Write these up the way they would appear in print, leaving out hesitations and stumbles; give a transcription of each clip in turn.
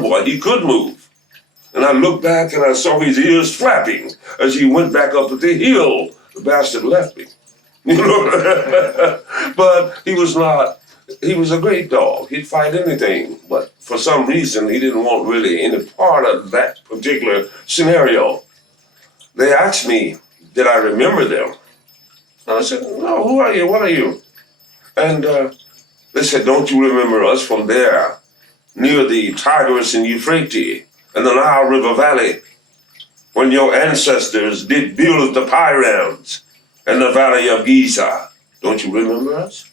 convoy. He could move. And I looked back and I saw his ears flapping as he went back up the hill. The bastard left me. You know? But he was a great dog. He'd fight anything. But for some reason, he didn't want really any part of that particular scenario. They asked me, did I remember them? And I said, no, who are you? What are you? And they said, don't you remember us from there, near the Tigris and Euphrates and the Nile River Valley, when your ancestors did build the pyramids and the Valley of Giza? Don't you remember us?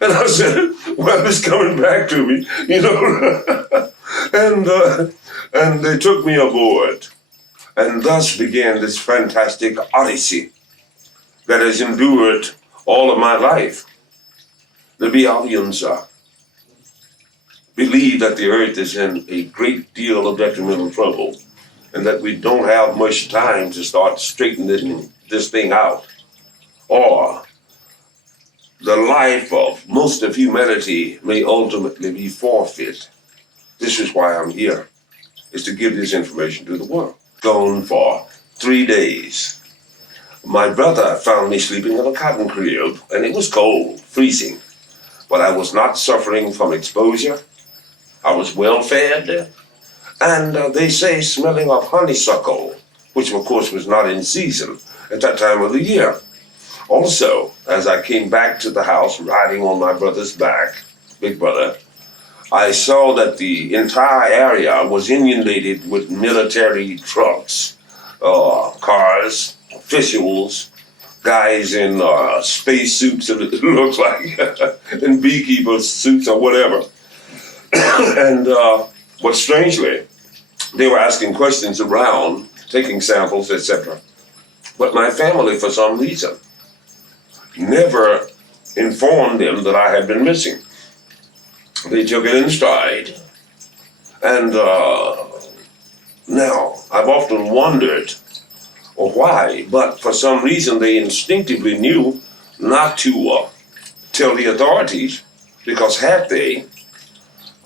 And I said, well, it's coming back to me, you know. And they took me aboard. And thus began this fantastic odyssey that has endured all of my life. The Biaviians believe that the earth is in a great deal of detrimental trouble and that we don't have much time to start straightening this thing out. Or the life of most of humanity may ultimately be forfeit. This is why I'm here, is to give this information to the world. Gone for 3 days. My brother found me sleeping in a cotton crib, and it was cold, freezing. But I was not suffering from exposure. I was well fed, and they say smelling of honeysuckle, which of course was not in season at that time of the year. Also, as I came back to the house riding on my brother's back, big brother, I saw that the entire area was inundated with military trucks, cars, officials, guys in space suits, it looks like, in beekeeper suits or whatever. And but strangely, they were asking questions around, taking samples, etc. But my family, for some reason, never informed them that I had been missing. They took it in stride. And now, I've often wondered why, but for some reason they instinctively knew not to tell the authorities, because had they,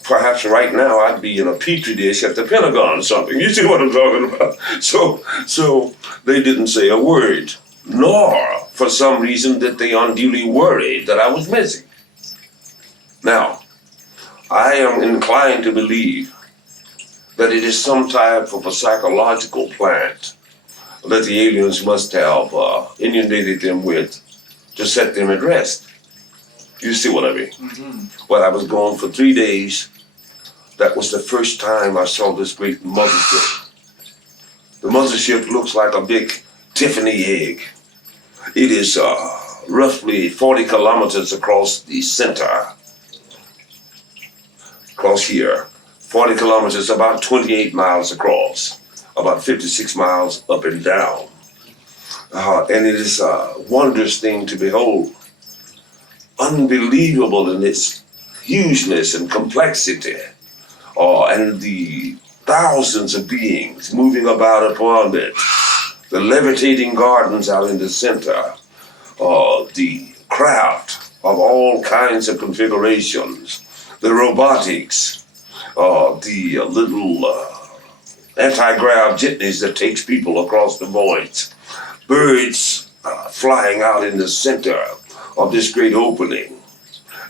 perhaps right now I'd be in a petri dish at the Pentagon or something. You see what I'm talking about? So they didn't say a word, nor for some reason that they unduly worried that I was missing. Now, I am inclined to believe that it is some type of a psychological plant that the aliens must have inundated them with to set them at rest. You see what I mean? Mm-hmm. Well, I was gone for 3 days. That was the first time I saw this great mothership. The mothership looks like a big Tiffany egg. It is roughly 40 kilometers across the center. Across here, 40 kilometers, about 28 miles across, about 56 miles up and down. And it is a wondrous thing to behold. Unbelievable in its hugeness and complexity, and the thousands of beings moving about upon it, the levitating gardens out in the center, the craft of all kinds of configurations, the robotics, the little anti-grav jitneys that takes people across the voids, birds flying out in the center of this great opening,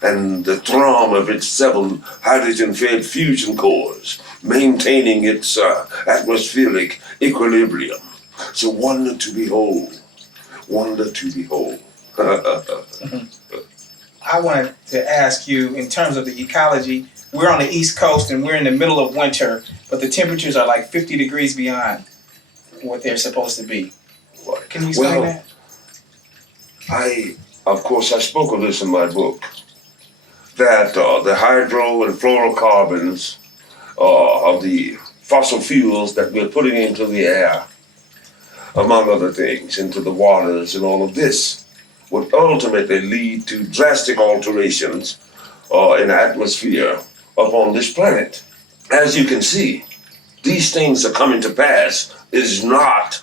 and the thrum of its 7 hydrogen-fed fusion cores, maintaining its atmospheric equilibrium. It's a wonder to behold, wonder to behold. I wanted to ask you, in terms of the ecology, we're on the East Coast and we're in the middle of winter, but the temperatures are like 50 degrees beyond what they're supposed to be. Can you explain that? Of course, I spoke of this in my book, that the hydro and fluorocarbons of the fossil fuels that we're putting into the air, among other things, into the waters and all of this, would ultimately lead to drastic alterations in the atmosphere upon this planet. As you can see, these things are coming to pass. It is not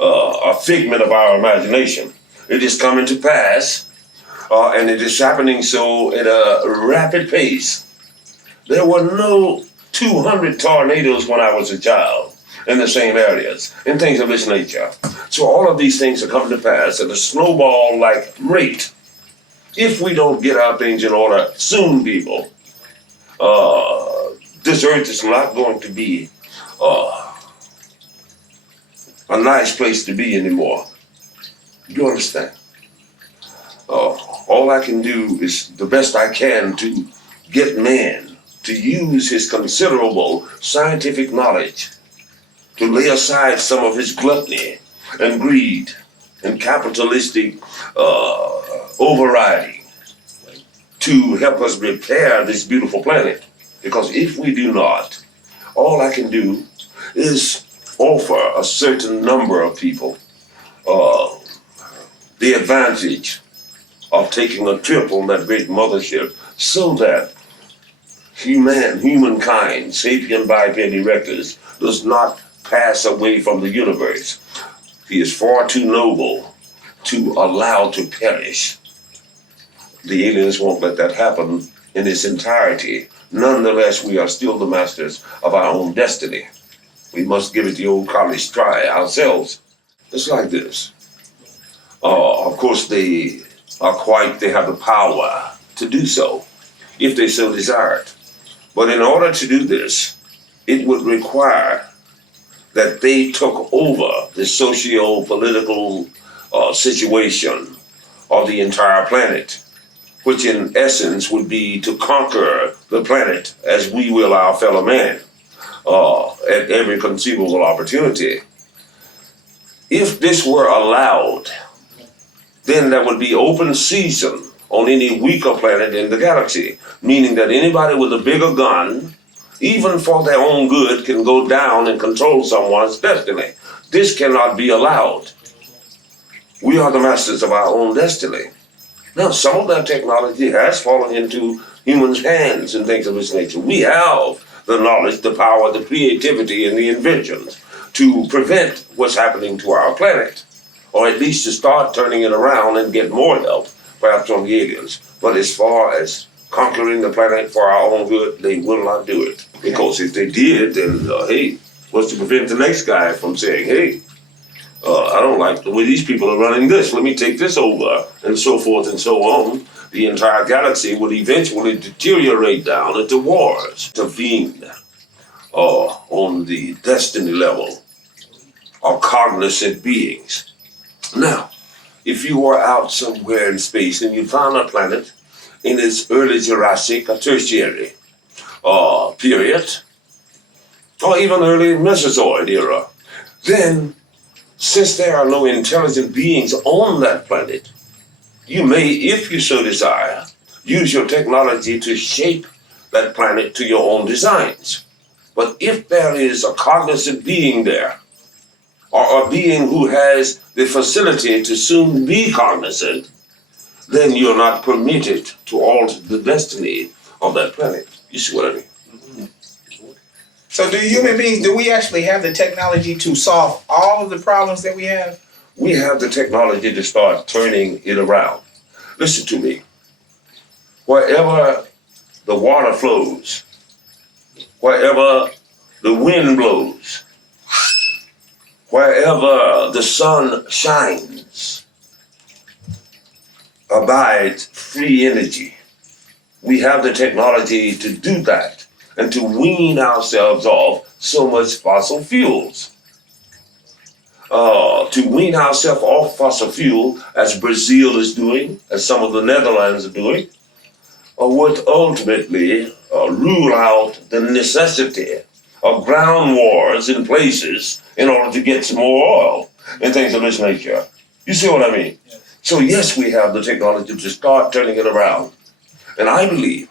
a figment of our imagination. It is coming to pass, and it is happening so at a rapid pace. There were no 200 tornadoes when I was a child in the same areas, and things of this nature. So all of these things are coming to pass at a snowball-like rate. If we don't get our things in order soon, people, this earth is not going to be a nice place to be anymore. You understand? All I can do is the best I can to get man to use his considerable scientific knowledge to lay aside some of his gluttony and greed and capitalistic overriding to help us repair this beautiful planet. Because if we do not, all I can do is offer a certain number of people the advantage of taking a trip on that great mothership so that humankind, sapien biped erectus, does not pass away from the universe. He is far too noble to allow to perish. The aliens won't let that happen in its entirety. Nonetheless, we are still the masters of our own destiny. We must give it the old college try ourselves. It's like this. Of course, they have the power to do so, if they so desired. But in order to do this, it would require that they took over the socio-political situation of the entire planet, which in essence would be to conquer the planet as we will our fellow man at every conceivable opportunity. If this were allowed, then there would be open season on any weaker planet in the galaxy, meaning that anybody with a bigger gun, even for their own good, can go down and control someone's destiny. This cannot be allowed. We are the masters of our own destiny. Now, some of that technology has fallen into humans' hands and things of this nature. We have the knowledge, the power, the creativity, and the inventions to prevent what's happening to our planet, or at least to start turning it around and get more help, perhaps from the aliens. But as far as conquering the planet for our own good, they will not do it. Because if they did, then, hey, what's to prevent the next guy from saying, hey, I don't like the way these people are running this, let me take this over, and so forth and so on. The entire galaxy would eventually deteriorate down into wars. Intervene on the destiny level of cognizant beings. Now, if you were out somewhere in space and you found a planet in its early Jurassic or Tertiary period, or even early Mesozoic era, then since there are no intelligent beings on that planet, you may, if you so desire, use your technology to shape that planet to your own designs. But if there is a cognizant being there, or a being who has the facility to soon be cognizant, then you're not permitted to alter the destiny of that planet. You see what I mean? So do human beings, do we actually have the technology to solve all of the problems that we have? We have the technology to start turning it around. Listen to me. Wherever the water flows, wherever the wind blows, wherever the sun shines, abides free energy. We have the technology to do that and to wean ourselves off so much fossil fuels. To wean ourselves off fossil fuel, as Brazil is doing, as some of the Netherlands are doing, would ultimately rule out the necessity of ground wars in places in order to get some more oil and things of this nature. You see what I mean? Yes. So yes, we have the technology to start turning it around. And I believe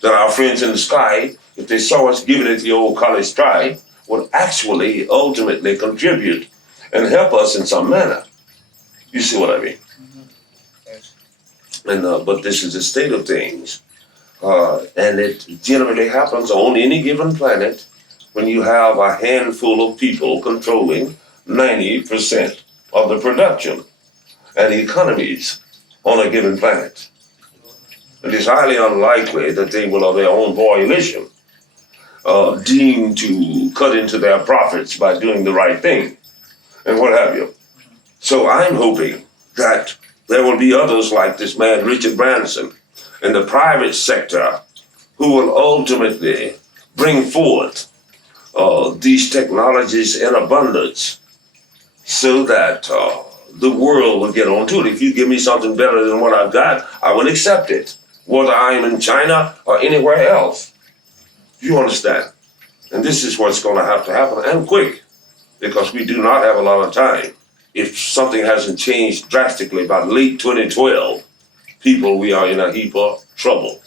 that our friends in the sky, if they saw us giving it the old college try, would actually ultimately contribute and help us in some manner. You see what I mean? Mm-hmm. Yes. And but this is the state of things. And it generally happens on any given planet when you have a handful of people controlling 90% of the production and economies on a given planet. It is highly unlikely that they will of their own volition deemed to cut into their profits by doing the right thing and what have you. So I'm hoping that there will be others like this man, Richard Branson, in the private sector who will ultimately bring forth these technologies in abundance so that the world will get onto it. If you give me something better than what I've got, I will accept it, whether I'm in China or anywhere else. You understand? And this is what's going to happen, and quick, because we do not have a lot of time. If something hasn't changed drastically by late 2012, people, we are in a heap of trouble.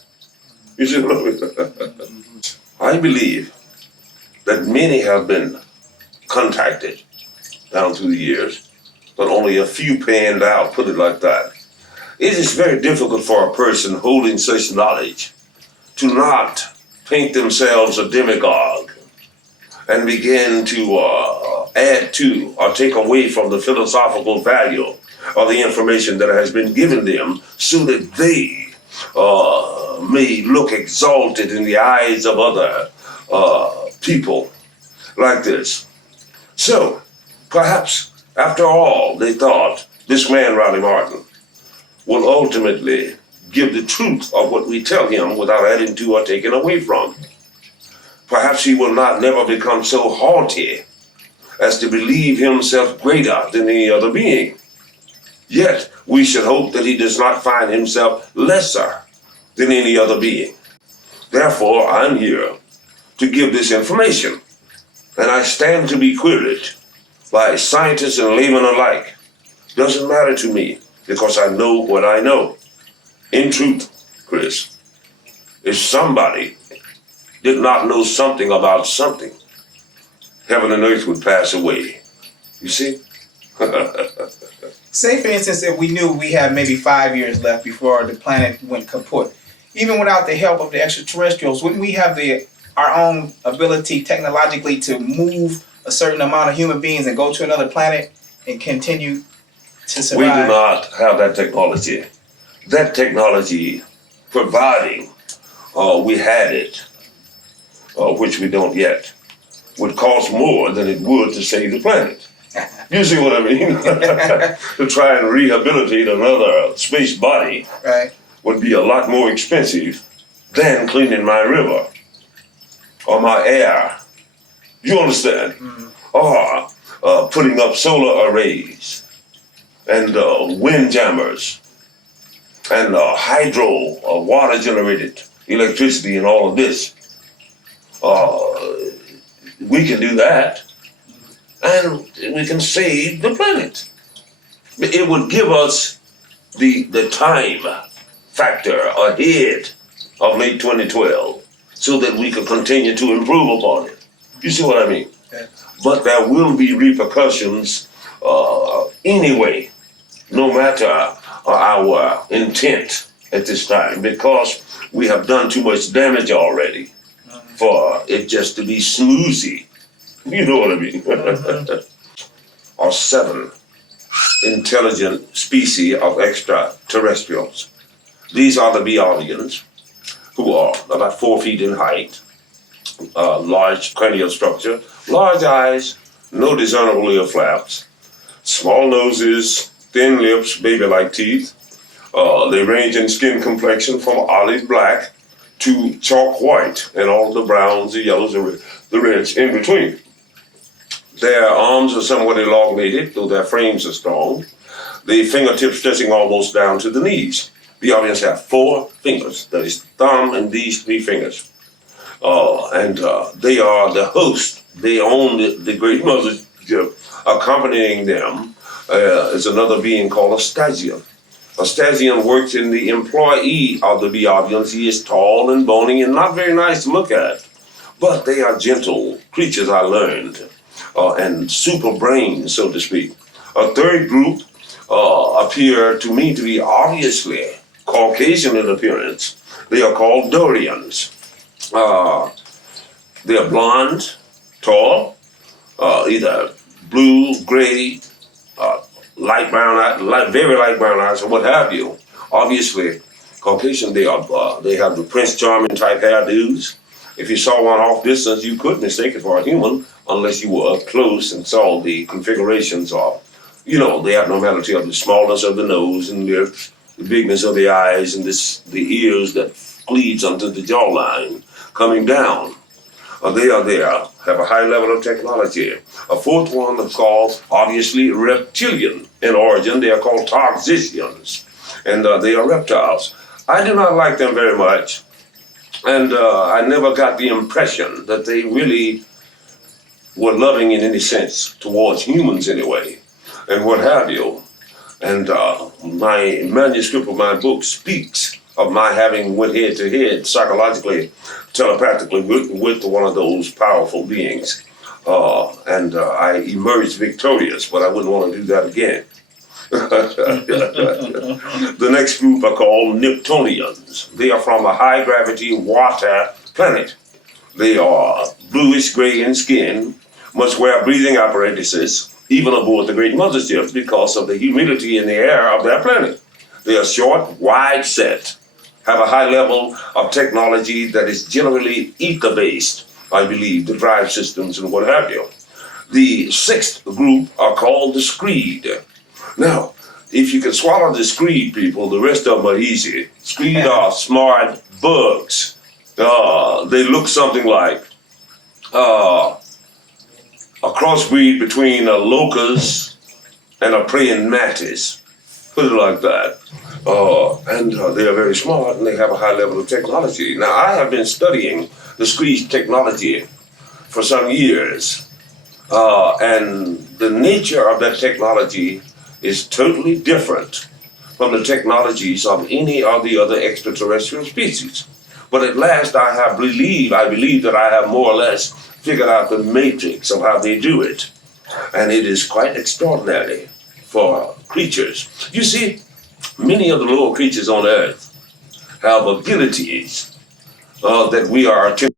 You see what I mean? I believe that many have been contacted down through the years, but only a few panned out, put it like that. It is very difficult for a person holding such knowledge to not paint themselves a demagogue and begin to add to or take away from the philosophical value of the information that has been given them so that they may look exalted in the eyes of other people like this. So, perhaps, after all, they thought this man, Riley Martin, will ultimately give the truth of what we tell him without adding to or taking away from. Perhaps he will not never become so haughty as to believe himself greater than any other being. Yet, we should hope that he does not find himself lesser than any other being. Therefore, I'm here to give this information, and I stand to be queried by scientists and laymen alike. Doesn't matter to me, because I know what I know. In truth, Chris, if somebody did not know something about something, heaven and earth would pass away. You see? Say, for instance, that we knew we had maybe 5 years left before the planet went kaput. Even without the help of the extraterrestrials, wouldn't we have our own ability technologically to move a certain amount of human beings and go to another planet and continue to survive? We do not have that technology. That technology, providing we had it, which we don't yet, would cost more than it would to save the planet. You see what I mean? To try and rehabilitate another space body, right, would be a lot more expensive than cleaning my river or my air. You understand? Or putting up solar arrays and wind jammers and hydro, water generated electricity and all of this. We can do that, and we can save the planet. It would give us the time factor ahead of late 2012 so that we could continue to improve upon it. You see what I mean? Okay. But there will be repercussions anyway, no matter our intent at this time, because we have done too much damage already for it just to be smoothie. You know what I mean? Or 7 intelligent species of extraterrestrials. These are the Biaviians, who are about 4 feet in height, large cranial structure, large eyes, no discernible ear flaps, small noses, thin lips, baby-like teeth. They range in skin complexion from olive black to chalk white, and all the browns, the yellows, the reds in between. Their arms are somewhat elongated, though their frames are strong. The fingertips stretching almost down to the knees. The Biavians have 4 fingers, that is thumb and these 3 fingers. And they are the host. They own the great mothership. Accompanying them is another being called a Stagian. A Stagian works in the employee of the Biavians. He is tall and bony and not very nice to look at. But they are gentle creatures, I learned, and super brains, so to speak. A third group appear to me to be obviously Caucasian in appearance. They are called Dorians. They are blonde, tall, either blue, gray, light brown eyes, very light brown eyes, or what have you. Obviously, Caucasian, they have the Prince Charming type hairdos. If you saw one off distance, you could mistake it for a human unless you were up close and saw the configurations of, the abnormality of the smallness of the nose and lips, the bigness of the eyes, and the ears that cleaves onto the jawline coming down. They are there, have a high level of technology. A fourth one is called, obviously, reptilian in origin. They are called toxicians, and they are reptiles. I do not like them very much, and I never got the impression that they really were loving in any sense towards humans anyway, and what have you. And my manuscript of my book speaks of my having went head to head psychologically, telepathically with one of those powerful beings. And I emerged victorious, but I wouldn't want to do that again. The next group are called Neptunians. They are from a high gravity water planet. They are bluish gray in skin, must wear breathing apparatuses, even aboard the great Mothership, because of the humidity in the air of that planet. They are short, wide set, have a high level of technology that is generally ether-based, I believe, the drive systems and what have you. The sixth group are called the Screed. Now, if you can swallow the Screed people, the rest of them are easy. Screed are smart bugs. They look something like a crossbreed between a locust and a praying mantis. Put it like that. And they are very smart and they have a high level of technology. Now, I have been studying the Screed technology for some years. And the nature of that technology is totally different from the technologies of any of the other extraterrestrial species. But at last, I believe that I have more or less figured out the matrix of how they do it. And it is quite extraordinary for creatures. You see, many of the lower creatures on Earth have abilities that we are attempting